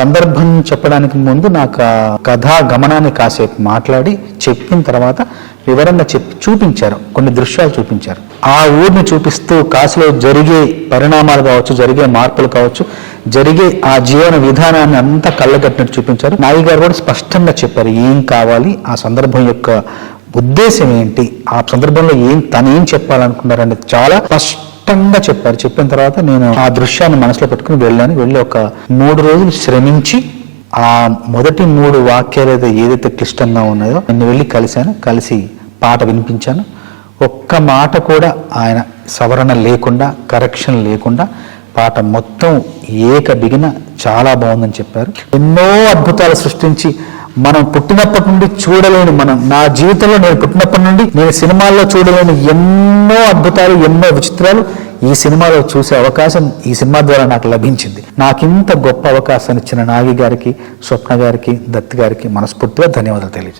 సందర్భం చెప్పడానికి ముందు నాకు ఆ కథా గమనాన్ని కాసేపు మాట్లాడి చెప్పిన తర్వాత వివరంగా చూపించారు, కొన్ని దృశ్యాలు చూపించారు. ఆ ఊరిని చూపిస్తూ కాశీలో జరిగే పరిణామాలు కావచ్చు, జరిగే మార్పులు కావచ్చు, జరిగే ఆ జీవన విధానాన్ని అంతా కళ్ళగట్టినట్టు చూపించారు. నాయి గారు కూడా స్పష్టంగా చెప్పారు ఏం కావాలి, ఆ సందర్భం యొక్క ఉద్దేశం ఏంటి, ఆ సందర్భంలో తను ఏం చెప్పాలనుకున్నారని చాలా స్పష్టంగా చెప్పారు. చెప్పిన తర్వాత నేను ఆ దృశ్యాన్ని మనసులో పెట్టుకుని వెళ్ళి ఒక 3 రోజులు శ్రమించి ఆ మొదటి 3 వాక్యాలు ఏదైతే క్లిష్టంగా ఉన్నాయో నేను వెళ్ళి కలిసి పాట వినిపించాను. ఒక్క మాట కూడా ఆయన సవరణ లేకుండా, కరెక్షన్ లేకుండా పాట మొత్తం బిగిన చాలా బాగుందని చెప్పారు. ఎన్నో అద్భుతాలు సృష్టించి మనం పుట్టినప్పటి నుండి చూడలేని, నా జీవితంలో నేను పుట్టినప్పటి నుండి నేను సినిమాల్లో చూడలేని ఎన్నో అద్భుతాలు, ఎన్నో విచిత్రాలు ఈ సినిమాలో చూసే అవకాశం ఈ సినిమా ద్వారా నాకు లభించింది. నాకింత గొప్ప అవకాశాన్ని ఇచ్చిన నాగి గారికి, స్వప్న గారికి, దత్ గారికి మనస్ఫూర్తిగా ధన్యవాదాలు తెలియజేస్తాను.